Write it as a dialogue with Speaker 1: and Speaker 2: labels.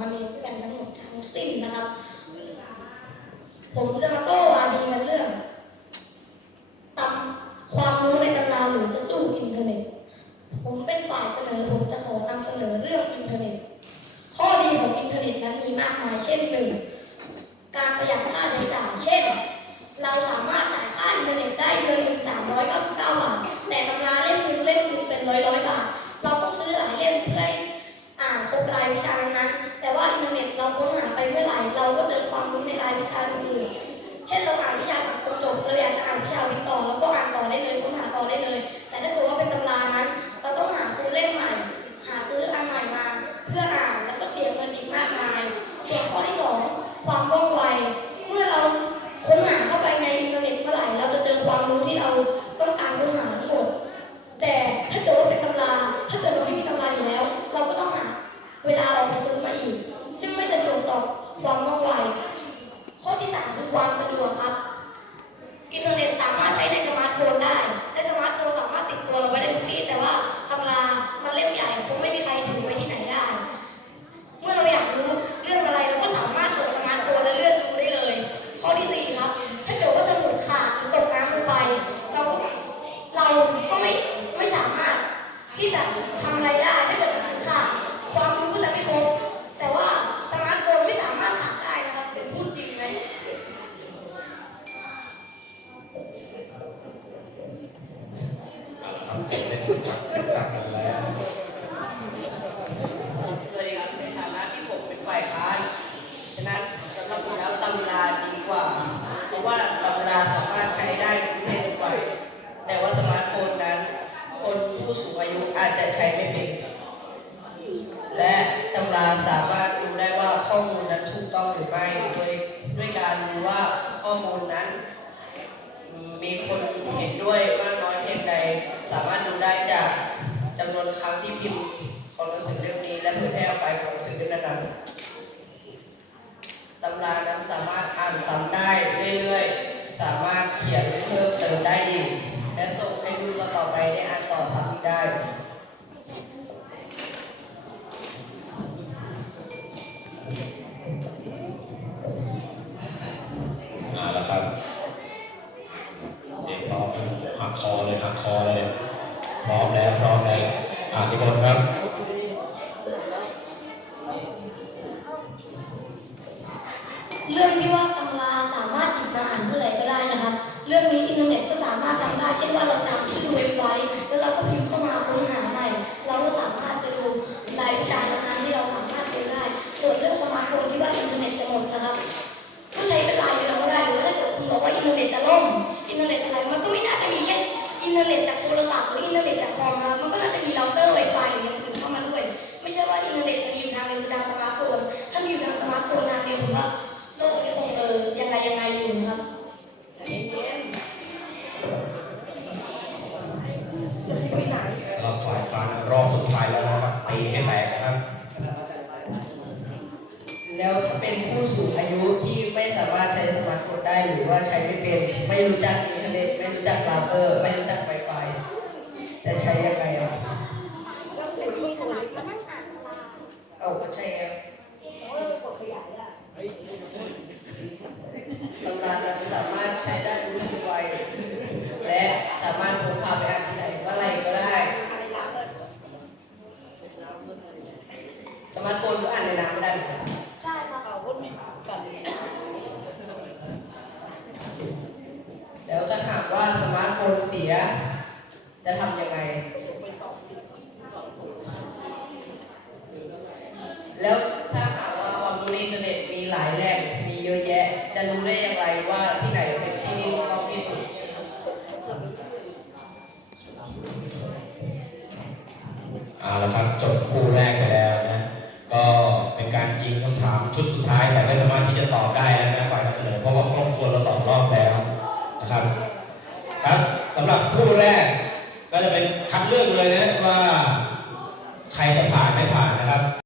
Speaker 1: มเณรด้วยกันทั้งหมดทั้งสิ้นนะครับ ผมจะมาโต้วาทีกันเรื่องตำความรู้ในตำราหรือจะสู้อินเทอร์เน็ต ผมเป็นฝ่ายเสนอผมจะขอนำเสนอเรื่องอินเทอร์เน็ต ข้อดีของอินเทอร์เน็ตนั้นมีมากมายเช่นหนึ่ง อ่านวิชาสังคมจบเราอยากจะอ่านวิชาวิทย์ต่อเราก็ สวัสดีครับใน
Speaker 2: ฐานะที่ผมเป็นฝ่ายค้าน ฉะนั้นสำหรับผมแล้วตำราดีกว่า เพราะว่าตำราสามารถใช้ได้ทุกเพศทุกวัยแต่ว่าสมาร์ทโฟนนั้น คนผู้สูงอายุอาจจะใช้ไม่เป็น และตำราสามารถดูได้ว่าข้อมูลนั้นถูกต้องหรือไม่โดยด้วยการดูว่าข้อมูลนั้น มีคนเห็นด้วยมากน้อยเพียงใดสามารถ สือเล่มนี้และเผยแพร่ออกไปของหนังสือเล่มนั้นตำรานั้นสามารถอ่านซ้ำได้เรื่อยๆ สามารถเขียนเพิ่มเติมได้อีก และส่งให้รุ่นต่อไปได้อ่านต่อซ้ำได้
Speaker 3: มาแล้วครับเด็กพร้อมหักคอเลยหักคอเลย พร้อมแล้วพร้อมแล้วอ่านนิมน
Speaker 1: เทอร์เน็ตก็ส สำ
Speaker 3: หรับฝ่ายค้านรอบสุดท้ายแล้วนะครับตีให้แตกนะครับ
Speaker 2: แล้วถ้าเป็นผู้สูงอายุที่ไม่สามารถใช้สมาร์ทโฟนได้หรือว่าใช้ไม่เป็น ไม่รู้จักอินเทอร์เน็ตไม่รู้จักเราเตอร์ไม่รู้จักไวไฟจะใช้ยังไงอะเอาก็ใช่ไงตำรานั้นสามารถใช้ได้ทุกวัยและ สามารถพกพาไปอ่านที่ไหนเมื่อไหรก็ได้สมาร์ทโฟนก็อ่านในน้ำได้เหมือนกัน
Speaker 1: ได้ครับ
Speaker 2: แล้วถ้าหากว่าสมาร์ทโฟนเสีย จะทำยังไง แล้วถ้าหากว่าความรู้ในอินเทอร์เน็ตมีหลายแหล่งมีเยอะแยะ จะรู้ได้อย่างไรว่า แล้
Speaker 3: วครับจบคู่แรก
Speaker 2: ไปแล้วนะ ก็เป็นการยิงคำถามชุดสุดท้ายแต่ไม่สา
Speaker 3: มารถที่จะตอบได้แล้วนะฝ่ายนำเสนอเพราะว่าครอบครัวเราสองรอบแล้วนะครับครับสำหรับคู่แรกก็จะเป็นคัดเลือกเลยนะว่าใครจะผ่านไม่ผ่านนะครับ